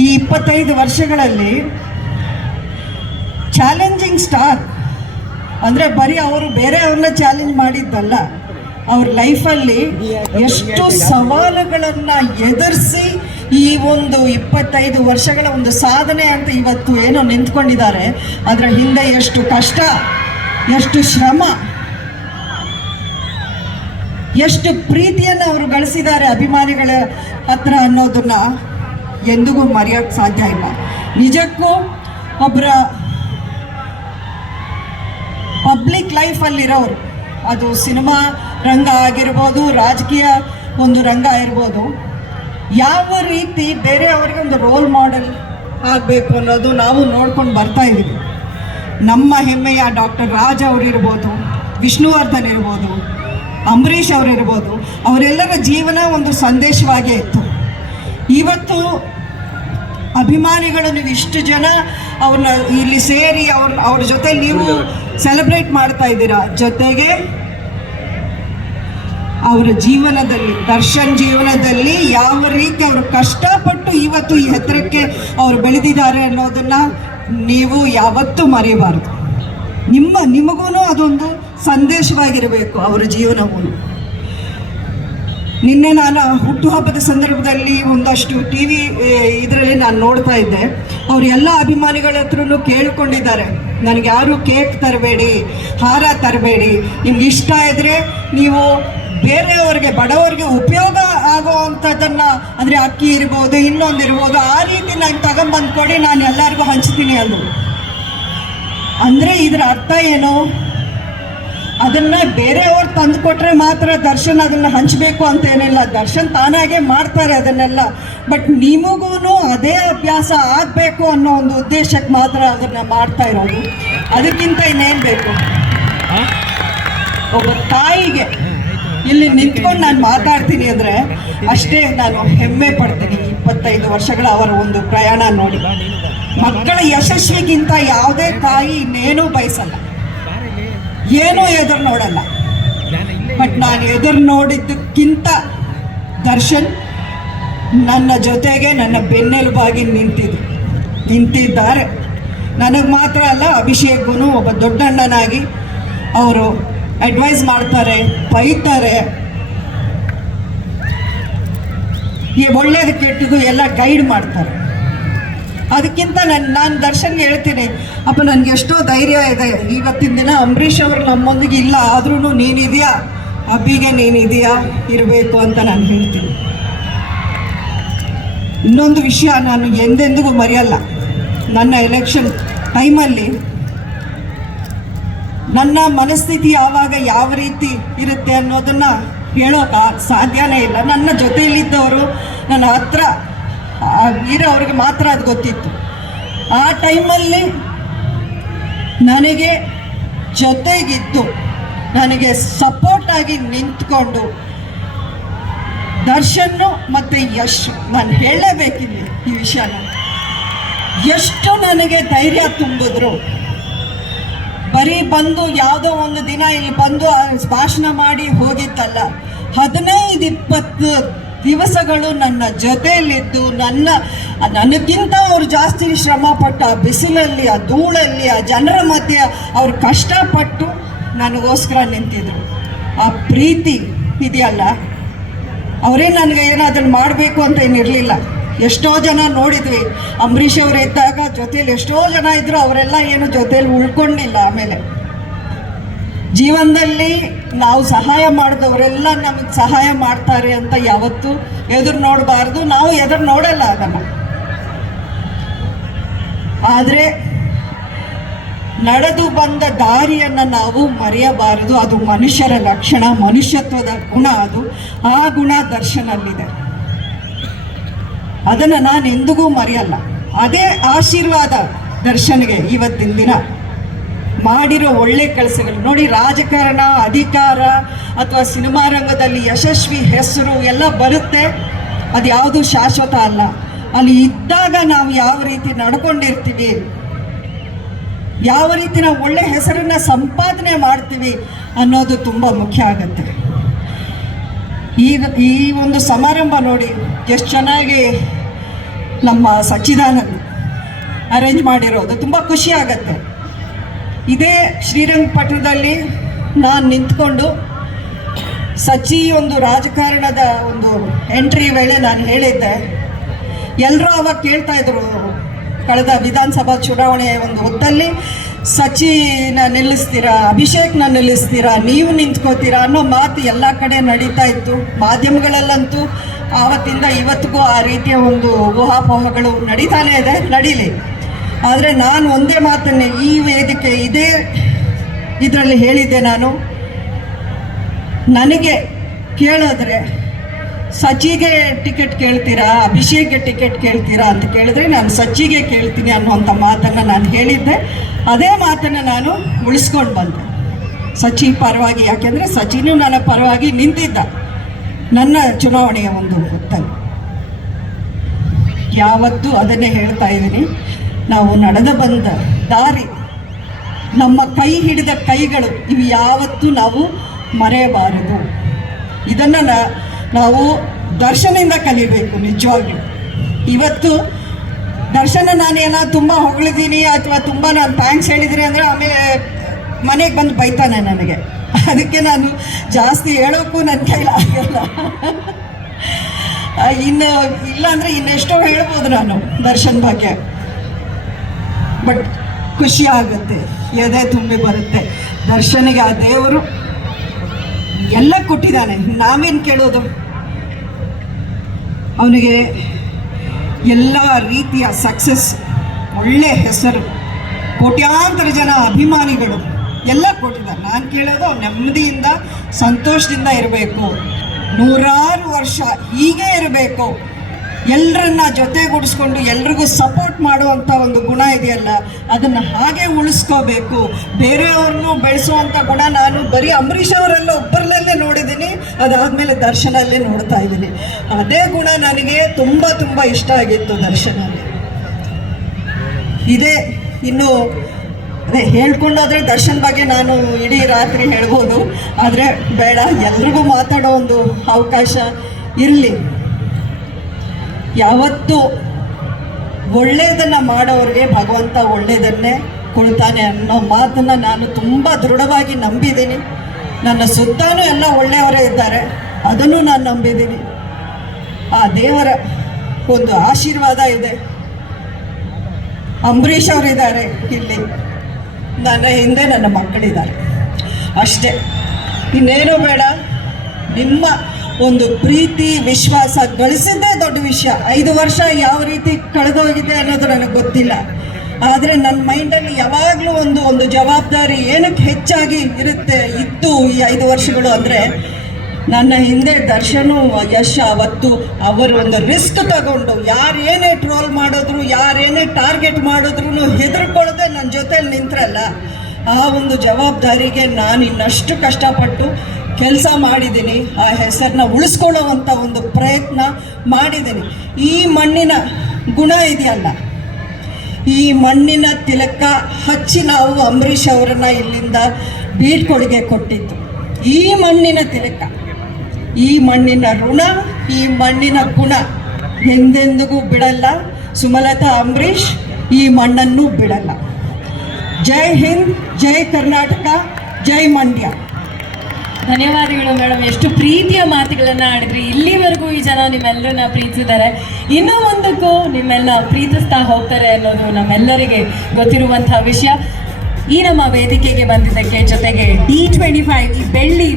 ಈ 25 ವರ್ಷಗಳಲ್ಲಿ challenging star ಅಂದರೆ ಬರೀ ಅವರು ಬೇರೆಯವ್ರನ್ನ ಚಾಲೆಂಜ್ ಮಾಡಿದ್ದಲ್ಲ, ಅವ್ರ ಲೈಫಲ್ಲಿ ಎಷ್ಟು ಸವಾಲುಗಳನ್ನು ಎದುರಿಸಿ ಈ ಒಂದು 25 ವರ್ಷಗಳ ಒಂದು ಸಾಧನೆ ಅಂತ ಇವತ್ತು ಏನೋ ನಿಂತ್ಕೊಂಡಿದ್ದಾರೆ. ಅದರ ಹಿಂದೆ ಎಷ್ಟು ಕಷ್ಟ, ಎಷ್ಟು ಶ್ರಮ, ಎಷ್ಟು ಪ್ರೀತಿಯನ್ನು ಅವರು ಗಳಿಸಿದ್ದಾರೆ ಅಭಿಮಾನಿಗಳ ಹತ್ರ ಅನ್ನೋದನ್ನ ಎಂದಿಗೂ ಮರೆಯೋಕ್ಕೆ ಸಾಧ್ಯ ಇಲ್ಲ. ನಿಜಕ್ಕೂ ಒಬ್ಬರ ಪಬ್ಲಿಕ್ ಲೈಫಲ್ಲಿರೋರು, ಅದು ಸಿನಿಮಾ ರಂಗ ಆಗಿರ್ಬೋದು, ರಾಜಕೀಯ ಒಂದು ರಂಗ ಇರ್ಬೋದು, ಯಾವ ರೀತಿ ಬೇರೆಯವರಿಗೆ ಒಂದು ರೋಲ್ ಮಾಡೆಲ್ ಆಗಬೇಕು ಅನ್ನೋದು ನಾವು ನೋಡ್ಕೊಂಡು ಬರ್ತಾ ಇದ್ದೀವಿ. ನಮ್ಮ ಹೆಮ್ಮೆಯ ಡಾಕ್ಟರ್ ರಾಜ್ ಅವರಿರ್ಬೋದು, ವಿಷ್ಣುವರ್ಧನ್ ಇರ್ಬೋದು, ಅಂಬರೀಷ್ ಅವರಿರ್ಬೋದು, ಅವರೆಲ್ಲರ ಜೀವನ ಒಂದು ಸಂದೇಶವಾಗೇ ಇತ್ತು. ಇವತ್ತು ಅಭಿಮಾನಿಗಳು ನೀವು ಇಷ್ಟು ಜನ ಅವ್ರನ್ನ ಇಲ್ಲಿ ಸೇರಿ ಅವ್ರ ಜೊತೆ ನೀವು ಸೆಲೆಬ್ರೇಟ್ ಮಾಡ್ತಾ ಇದ್ದೀರಾ. ಜೊತೆಗೆ ಅವರ ಜೀವನದಲ್ಲಿ, ದರ್ಶನ್ ಜೀವನದಲ್ಲಿ ಯಾವ ರೀತಿ ಅವರು ಕಷ್ಟಪಟ್ಟು ಇವತ್ತು ಈ ಎತ್ತರಕ್ಕೆ ಅವರು ಬೆಳೆದಿದ್ದಾರೆ ಅನ್ನೋದನ್ನು ನೀವು ಯಾವತ್ತೂ ಮರೆಯಬಾರದು. ನಿಮಗೂ ಅದೊಂದು ಸಂದೇಶವಾಗಿರಬೇಕು ಅವರ ಜೀವನವು. ನಿನ್ನೆ ನಾನು ಹುಟ್ಟುಹಬ್ಬದ ಸಂದರ್ಭದಲ್ಲಿ ಒಂದಷ್ಟು ಟಿ ವಿ ಇದರಲ್ಲಿ ನಾನು ನೋಡ್ತಾ ಇದ್ದೆ. ಅವರು ಎಲ್ಲ ಅಭಿಮಾನಿಗಳ ಹತ್ರನೂ ಕೇಳ್ಕೊಂಡಿದ್ದಾರೆ, ನನಗೆ ಯಾರು ಕೇಕ್ ತರಬೇಡಿ, ಹಾರ ತರಬೇಡಿ, ನಿಮ್ಗೆ ಇಷ್ಟ ಇದ್ದರೆ ನೀವು ಬೇರೆಯವ್ರಿಗೆ, ಬಡವರಿಗೆ ಉಪಯೋಗ ಆಗೋ ಅಂಥದ್ದನ್ನು, ಅಂದರೆ ಅಕ್ಕಿ ಇರ್ಬೋದು, ಇನ್ನೊಂದಿರ್ಬೋದು, ಆ ರೀತಿ ನಾನು ತಗೊಂಬಂದು ಕೊಡಿ, ನಾನು ಎಲ್ಲರಿಗೂ ಹಂಚ್ತೀನಿ ಅಂದರು. ಅಂದರೆ ಇದರ ಅರ್ಥ ಏನು? ಅದನ್ನು ಬೇರೆಯವ್ರು ತಂದು ಕೊಟ್ಟರೆ ಮಾತ್ರ ದರ್ಶನ್ ಅದನ್ನು ಹಂಚಬೇಕು ಅಂತ ಏನಿಲ್ಲ. ದರ್ಶನ್ ತಾನಾಗೆ ಮಾಡ್ತಾರೆ ಅದನ್ನೆಲ್ಲ. ಬಟ್ ನಿಮಗೂ ಅದೇ ಅಭ್ಯಾಸ ಆಗಬೇಕು ಅನ್ನೋ ಒಂದು ಉದ್ದೇಶಕ್ಕೆ ಮಾತ್ರ ಅದನ್ನು ಮಾಡ್ತಾ ಇರೋದು. ಅದಕ್ಕಿಂತ ಇನ್ನೇನು ಬೇಕು? ಒಬ್ಬ ತಾಯಿಗೆ ಇಲ್ಲಿ ನಿಂತ್ಕೊಂಡು ನಾನು ಮಾತಾಡ್ತೀನಿ ಅಂದರೆ ಅಷ್ಟೇ ನಾನು ಹೆಮ್ಮೆ ಪಡ್ತೀನಿ. 25 ವರ್ಷಗಳ ಅವರ ಒಂದು ಪ್ರಯಾಣ ನೋಡಿ, ಮಕ್ಕಳ ಯಶಸ್ವಿಗಿಂತ ಯಾವುದೇ ತಾಯಿ ಇನ್ನೇನೂ ಬಯಸಲ್ಲ, ಏನೂ ಎದುರು ನೋಡಲ್ಲ. ಬಟ್ ನಾನು ಎದುರು ನೋಡಿದ್ದಕ್ಕಿಂತ ದರ್ಶನ್ ನನ್ನ ಜೊತೆಗೆ ನನ್ನ ಬೆನ್ನೆಲುಬಾಗಿ ನಿಂತಿದ್ದಾರೆ. ನನಗೆ ಮಾತ್ರ ಅಲ್ಲ, ಅಭಿಷೇಕ್ಗೂ ಒಬ್ಬ ದೊಡ್ಡಣ್ಣನಾಗಿ ಅವರು ಅಡ್ವೈಸ್ ಮಾಡ್ತಾರೆ, ಬೈತಾರೆ, ಈ ಒಳ್ಳೇದು ಕೆಟ್ಟದು ಎಲ್ಲ ಗೈಡ್ ಮಾಡ್ತಾರೆ. ಅದಕ್ಕಿಂತ ನಾನು ದರ್ಶನ್ಗೆ ಹೇಳ್ತೀನಿ, ಅಪ್ಪ ನನಗೆ ಎಷ್ಟೋ ಧೈರ್ಯ ಇದೆ. ಇವತ್ತಿನ ದಿನ ಅಂಬರೀಷ್ ಅವರು ನಮ್ಮೊಂದಿಗೆ ಇಲ್ಲ, ಆದ್ರೂ ನೀನಿದೆಯಾ, ಅಬ್ಬಿಗೆ ನೀನಿದೆಯಾ, ಇರಬೇಕು ಅಂತ ನಾನು ಹೇಳ್ತೀನಿ. ಇನ್ನೊಂದು ವಿಷಯ ನಾನು ಎಂದೆಂದಿಗೂ ಮರೆಯಲ್ಲ. ನನ್ನ ಎಲೆಕ್ಷನ್ ಟೈಮಲ್ಲಿ ನನ್ನ ಮನಸ್ಥಿತಿ ಯಾವಾಗ ಯಾವ ರೀತಿ ಇರುತ್ತೆ ಅನ್ನೋದನ್ನು ಹೇಳೋಕೆ ಸಾಧ್ಯನೇ ಇಲ್ಲ. ನನ್ನ ಜೊತೆಯಲ್ಲಿದ್ದವರು, ನನ್ನ ಹತ್ರ ಇರೋವ್ರಿಗೆ ಮಾತ್ರ ಅದು ಗೊತ್ತಿತ್ತು. ಆ ಟೈಮಲ್ಲಿ ನನಗೆ ಜೊತೆಗಿದ್ದು, ನನಗೆ ಸಪೋರ್ಟಾಗಿ ನಿಂತ್ಕೊಂಡು ದರ್ಶನ್ನು ಮತ್ತು ಯಶ್, ನಾನು ಹೇಳಲೇಬೇಕಿಲ್ಲ ಈ ವಿಷಯನ, ಎಷ್ಟು ನನಗೆ ಧೈರ್ಯ ತುಂಬಿದ್ರು. ಬರೀ ಬಂದು ಯಾವುದೋ ಒಂದು ದಿನ ಇಲ್ಲಿ ಬಂದು ಭಾಷಣ ಮಾಡಿ ಹೋಗಿತ್ತಲ್ಲ, 15-20 ದಿವಸಗಳು ನನ್ನ ಜೊತೆಯಲ್ಲಿದ್ದು ನನಗಿಂತ ಅವ್ರು ಜಾಸ್ತಿ ಶ್ರಮಪಟ್ಟು ಆ ಬಿಸಿಲಲ್ಲಿ, ಆ ಧೂಳಲ್ಲಿ, ಆ ಜನರ ಮಧ್ಯೆ ಅವ್ರು ಕಷ್ಟಪಟ್ಟು ನನಗೋಸ್ಕರ ನಿಂತಿದ್ರು. ಆ ಪ್ರೀತಿ ಇದೆಯಲ್ಲ, ಅವರೇ ನನಗೆ ಏನಾದರೂ ಮಾಡಬೇಕು ಅಂತ ಏನಿರಲಿಲ್ಲ. ಎಷ್ಟೋ ಜನ ನೋಡಿದ್ವಿ, ಅಂಬರೀಷ್ ಅವರು ಇದ್ದಾಗ ಜೊತೇಲಿ ಎಷ್ಟೋ ಜನ ಇದ್ದರು, ಅವರೆಲ್ಲ ಏನು ಜೊತೇಲಿ ಉಳ್ಕೊಂಡಿಲ್ಲ. ಆಮೇಲೆ ಜೀವನದಲ್ಲಿ ನಾವು ಸಹಾಯ ಮಾಡಿದವರೆಲ್ಲ ನಮಗೆ ಸಹಾಯ ಮಾಡ್ತಾರೆ ಅಂತ ಯಾವತ್ತೂ ಎದುರು ನೋಡಬಾರ್ದು. ನಾವು ಎದುರು ನೋಡಲ್ಲ ಅದನ್ನು. ಆದರೆ ನಡೆದು ಬಂದ ದಾರಿಯನ್ನು ನಾವು ಮರೆಯಬಾರದು. ಅದು ಮನುಷ್ಯರ ಲಕ್ಷಣ, ಮನುಷ್ಯತ್ವದ ಗುಣ. ಅದು ಆ ಗುಣ ದರ್ಶನಲ್ಲಿದೆ. ಅದನ್ನು ನಾನು ಎಂದಿಗೂ ಮರೆಯಲ್ಲ. ಅದೇ ಆಶೀರ್ವಾದ ದರ್ಶನ್ಗೆ ಇವತ್ತಿನ ದಿನ ಮಾಡಿರೋ ಒಳ್ಳೆ ಕೆಲಸಗಳು ನೋಡಿ. ರಾಜಕಾರಣ, ಅಧಿಕಾರ ಅಥವಾ ಸಿನಿಮಾ ರಂಗದಲ್ಲಿ ಯಶಸ್ವಿ ಹೆಸರು ಎಲ್ಲ ಬರುತ್ತೆ, ಅದು ಯಾವುದು ಶಾಶ್ವತ ಅಲ್ಲ. ಅಲ್ಲಿ ಇದ್ದಾಗ ನಾವು ಯಾವ ರೀತಿ ನಡ್ಕೊಂಡಿರ್ತೀವಿ, ಯಾವ ರೀತಿ ನಾವು ಒಳ್ಳೆ ಹೆಸರನ್ನು ಸಂಪಾದನೆ ಮಾಡ್ತೀವಿ ಅನ್ನೋದು ತುಂಬ ಮುಖ್ಯ ಆಗುತ್ತೆ. ಈ ಒಂದು ಸಮಾರಂಭ ನೋಡಿ ಎಷ್ಟು ಚೆನ್ನಾಗಿ ನಮ್ಮ ಸಚ್ಚಿದಾನಂದ್ ಅರೇಂಜ್ ಮಾಡಿರೋದು. ತುಂಬ ಖುಷಿ ಆಗತ್ತೆ. ಇದೇ ಶ್ರೀರಂಗಪಟ್ಟಣದಲ್ಲಿ ನಾನು ನಿಂತ್ಕೊಂಡು ಸಚ್ಚಿ ಒಂದು ರಾಜಕಾರಣದ ಒಂದು ಎಂಟ್ರಿ ವೇಳೆ ನಾನು ಹೇಳಿದ್ದೆ. ಎಲ್ಲರೂ ಅವಾಗ ಕೇಳ್ತಾ ಇದ್ರು, ಕಳೆದ ವಿಧಾನಸಭಾ ಚುನಾವಣೆಯ ಒಂದು ಹೊತ್ತಲ್ಲಿ ಸಚಿನ ನಿಲ್ಲಿಸ್ತೀರಾ, ಅಭಿಷೇಕ್ನ ನಿಲ್ಲಿಸ್ತೀರಾ, ನೀವು ನಿಂತ್ಕೋತೀರಾ ಅನ್ನೋ ಮಾತು ಎಲ್ಲ ಕಡೆ ನಡೀತಾ ಇತ್ತು. ಮಾಧ್ಯಮಗಳಲ್ಲಂತೂ ಆವತ್ತಿಂದ ಇವತ್ತಿಗೂ ಆ ರೀತಿಯ ಒಂದು ಊಹಾಪೋಹಗಳು ನಡೀತಾನೇ ಇದೆ, ನಡೀಲಿ. ಆದರೆ ನಾನು ಒಂದೇ ಮಾತನ್ನೇ ಈ ವೇದಿಕೆ ಇದೇ ಇದರಲ್ಲಿ ಹೇಳಿದ್ದೆ. ನನಗೆ ಕೇಳಿದ್ರೆ ಸಚಿಗೆ ಟಿಕೆಟ್ ಕೇಳ್ತೀರಾ, ಅಭಿಷೇಕ್ಗೆ ಟಿಕೆಟ್ ಕೇಳ್ತೀರಾ ಅಂತ ಕೇಳಿದ್ರೆ ನಾನು ಸಚಿಗೆ ಕೇಳ್ತೀನಿ ಅನ್ನುವಂಥ ಮಾತನ್ನು ನಾನು ಹೇಳಿದ್ದೆ. ಅದೇ ಮಾತನ್ನು ನಾನು ಉಳಿಸ್ಕೊಂಡು ಬಂದೆ ಸಚಿ ಪರವಾಗಿ. ಯಾಕೆಂದರೆ ಸಚಿನೂ ನನ್ನ ಪರವಾಗಿ ನಿಂತಿದ್ದ ನನ್ನ ಚುನಾವಣೆಯ ಒಂದು ಹೊತ್ತಲ್ಲಿ. ಯಾವತ್ತೂ ಅದನ್ನೇ ಹೇಳ್ತಾ ಇದ್ದೀನಿ, ನಾವು ನಡೆದು ಬಂದ ದಾರಿ, ನಮ್ಮ ಕೈ ಹಿಡಿದ ಕೈಗಳು, ಇವು ಯಾವತ್ತೂ ನಾವು ಮರೆಯಬಾರದು. ಇದನ್ನು ನಾವು ದರ್ಶನದಿಂದ ಕಲಿಬೇಕು. ನಿಜವಾಗ್ಲೂ ಇವತ್ತು ದರ್ಶನ ನಾನೇನೋ ತುಂಬ ಹೊಗಳಿದ್ದೀನಿ ಅಥವಾ ತುಂಬ ನಾನು ಥ್ಯಾಂಕ್ಸ್ ಹೇಳಿದ್ದೀನಿ ಅಂದರೆ ಆಮೇಲೆ ಮನೆಗೆ ಬಂದು ಬೈತಾನೆ ನನಗೆ. ಅದಕ್ಕೆ ನಾನು ಜಾಸ್ತಿ ಹೇಳೋಕ್ಕೂ ನನ್ನ ಕೈಲಿ ಆಗಲ್ಲ. ಇನ್ನು ಇಲ್ಲಾಂದರೆ ಇನ್ನೆಷ್ಟೋ ಹೇಳ್ಬೋದು ನಾನು ದರ್ಶನ್ ಬಗ್ಗೆ. ಬಟ್ ಖುಷಿ ಆಗುತ್ತೆ, ಎದೆ ತುಂಬಿ ಬರುತ್ತೆ. ದರ್ಶನಿಗೆ ಆ ದೇವರು ಎಲ್ಲ ಕೊಟ್ಟಿದ್ದಾನೆ, ನಾವೇನು ಕೇಳೋದು? ಅವನಿಗೆ ಎಲ್ಲ ರೀತಿಯ ಸಕ್ಸಸ್, ಒಳ್ಳೆ ಹೆಸರು, ಕೋಟ್ಯಾಂತರ ಜನ ಅಭಿಮಾನಿಗಳು ಎಲ್ಲ ಕೊಟ್ಟಿದ್ದಾರೆ. ನಾನು ಕೇಳೋದು ಅವ್ನು ನೆಮ್ಮದಿಯಿಂದ ಸಂತೋಷದಿಂದ ಇರಬೇಕು, 100 ವರ್ಷ ಹೀಗೆ ಇರಬೇಕು, ಎಲ್ಲರನ್ನ ಜೊತೆಗೂಡಿಸ್ಕೊಂಡು ಎಲ್ರಿಗೂ ಸಪೋರ್ಟ್ ಮಾಡುವಂಥ ಒಂದು ಗುಣ ಇದೆಯಲ್ಲ, ಅದನ್ನು ಹಾಗೆ ಉಳಿಸ್ಕೋಬೇಕು. ಬೇರೆಯವ್ರನ್ನೂ ಬೆಳೆಸುವಂಥ ಗುಣ ನಾನು ಬರೀ ಅಂಬರೀಷ್ ಅವರೆಲ್ಲ ಒಬ್ಬರಲ್ಲೇ ನೋಡಿದ್ದೀನಿ, ಅದಾದಮೇಲೆ ದರ್ಶನಲ್ಲೇ ನೋಡ್ತಾ ಇದ್ದೀನಿ. ಅದೇ ಗುಣ ನನಗೆ ತುಂಬ ತುಂಬ ಇಷ್ಟ ಆಗಿತ್ತು ದರ್ಶನಲ್ಲಿ. ಇದೇ ಇನ್ನು ಅದೇ ಹೇಳ್ಕೊಂಡಾದರೆ ದರ್ಶನ್ ಬಗ್ಗೆ ನಾನು ಇಡೀ ರಾತ್ರಿ ಹೇಳ್ಬೋದು, ಆದರೆ ಬೇಡ, ಎಲ್ರಿಗೂ ಮಾತಾಡೋ ಒಂದು ಅವಕಾಶ ಇರಲಿ. ಯಾವತ್ತೂ ಒಳ್ಳೆಯದನ್ನು ಮಾಡೋರಿಗೆ ಭಗವಂತ ಒಳ್ಳೆಯದನ್ನೇ ಕೊಡ್ತಾನೆ ಅನ್ನೋ ಮಾತನ್ನು ನಾನು ತುಂಬ ದೃಢವಾಗಿ ನಂಬಿದ್ದೀನಿ. ನನ್ನ ಸುತ್ತಲೂ ಎಲ್ಲ ಒಳ್ಳೆಯವರೇ ಇದ್ದಾರೆ, ಅದನ್ನು ನಾನು ನಂಬಿದ್ದೀನಿ. ಆ ದೇವರ ಒಂದು ಆಶೀರ್ವಾದ ಇದೆ. ಅಂಬರೀಷ್ ಅವರಿದ್ದಾರೆ ಇಲ್ಲಿ, ನನ್ನ ಹಿಂದೆ ನನ್ನ ಮಕ್ಕಳಿದ್ದಾರೆ, ಅಷ್ಟೇ, ಇನ್ನೇನೂ ಬೇಡ. ನಿಮ್ಮ ಒಂದು ಪ್ರೀತಿ ವಿಶ್ವಾಸ ಗಳಿಸಿದ್ದೇ ದೊಡ್ಡ ವಿಷಯ. 5 ವರ್ಷ ಯಾವ ರೀತಿ ಕಳೆದೋಗಿದೆ ಅನ್ನೋದು ನನಗೆ ಗೊತ್ತಿಲ್ಲ, ಆದರೆ ನನ್ನ ಮೈಂಡಲ್ಲಿ ಯಾವಾಗಲೂ ಒಂದು ಜವಾಬ್ದಾರಿ ಏನಕ್ಕೆ ಹೆಚ್ಚಾಗಿ ಇತ್ತು ಈ 5 ವರ್ಷಗಳು ಅಂದರೆ, ನನ್ನ ಹಿಂದೆ ದರ್ಶನು ಯಶ್ ಅವತ್ತು ಅವರು ಒಂದು ರಿಸ್ಕ್ ತಗೊಂಡು ಯಾರೇನೇ ಟ್ರೋಲ್ ಮಾಡಿದ್ರು, ಯಾರೇನೇ ಟಾರ್ಗೆಟ್ ಮಾಡಿದ್ರು ಹೆದರ್ಕೊಳ್ಳದೆ ನನ್ನ ಜೊತೆಲಿ ನಿಂತ್ರಲ್ಲ, ಆ ಒಂದು ಜವಾಬ್ದಾರಿಗೆ ನಾನು ಇನ್ನಷ್ಟು ಕಷ್ಟಪಟ್ಟು ಕೆಲಸ ಮಾಡಿದ್ದೀನಿ. ಆ ಹೆಸರನ್ನ ಉಳಿಸ್ಕೊಳ್ಳೋವಂಥ ಒಂದು ಪ್ರಯತ್ನ ಮಾಡಿದ್ದೀನಿ. ಈ ಮಣ್ಣಿನ ಗುಣ ಇದೆಯಲ್ಲ, ಈ ಮಣ್ಣಿನ ತಿಲಕ ಹಚ್ಚಿ ನಾವು ಅಂಬರೀಷ್ ಅವರನ್ನು ಇಲ್ಲಿಂದ ಬೀಳ್ಕೊಡುಗೆ ಕೊಟ್ಟಿದ್ದು. ಈ ಮಣ್ಣಿನ ತಿಲಕ, ಈ ಮಣ್ಣಿನ ಋಣ, ಈ ಮಣ್ಣಿನ ಗುಣ ಎಂದೆಂದಿಗೂ ಬಿಡಲ್ಲ. ಸುಮಲತಾ ಅಂಬರೀಷ್ ಈ ಮಣ್ಣನ್ನು ಬಿಡಲ್ಲ. ಜೈ ಹಿಂದ್, ಜೈ ಕರ್ನಾಟಕ, ಜೈ ಮಂಡ್ಯ. ಧನ್ಯವಾದಗಳು ಮೇಡಮ್, ಎಷ್ಟು ಪ್ರೀತಿಯ ಮಾತುಗಳನ್ನು ಆಡಿದ್ರಿ. ಇಲ್ಲಿವರೆಗೂ ಈ ಜನ ನಿಮ್ಮೆಲ್ಲರನ್ನ ಪ್ರೀತಿಸಿದ್ದಾರೆ, ಇನ್ನೂ ಮುಂದಕ್ಕೂ ನಿಮ್ಮೆಲ್ಲ ಪ್ರೀತಿಸ್ತಾ ಹೋಗ್ತಾರೆ ಅನ್ನೋದು ನಮ್ಮೆಲ್ಲರಿಗೆ ಗೊತ್ತಿರುವಂತಹ ವಿಷಯ. ಈ ನಮ್ಮ ವೇದಿಕೆಗೆ ಬಂದಿದ್ದಕ್ಕೆ, ಜೊತೆಗೆ D25 ಈ ಬೆಳ್ಳಿ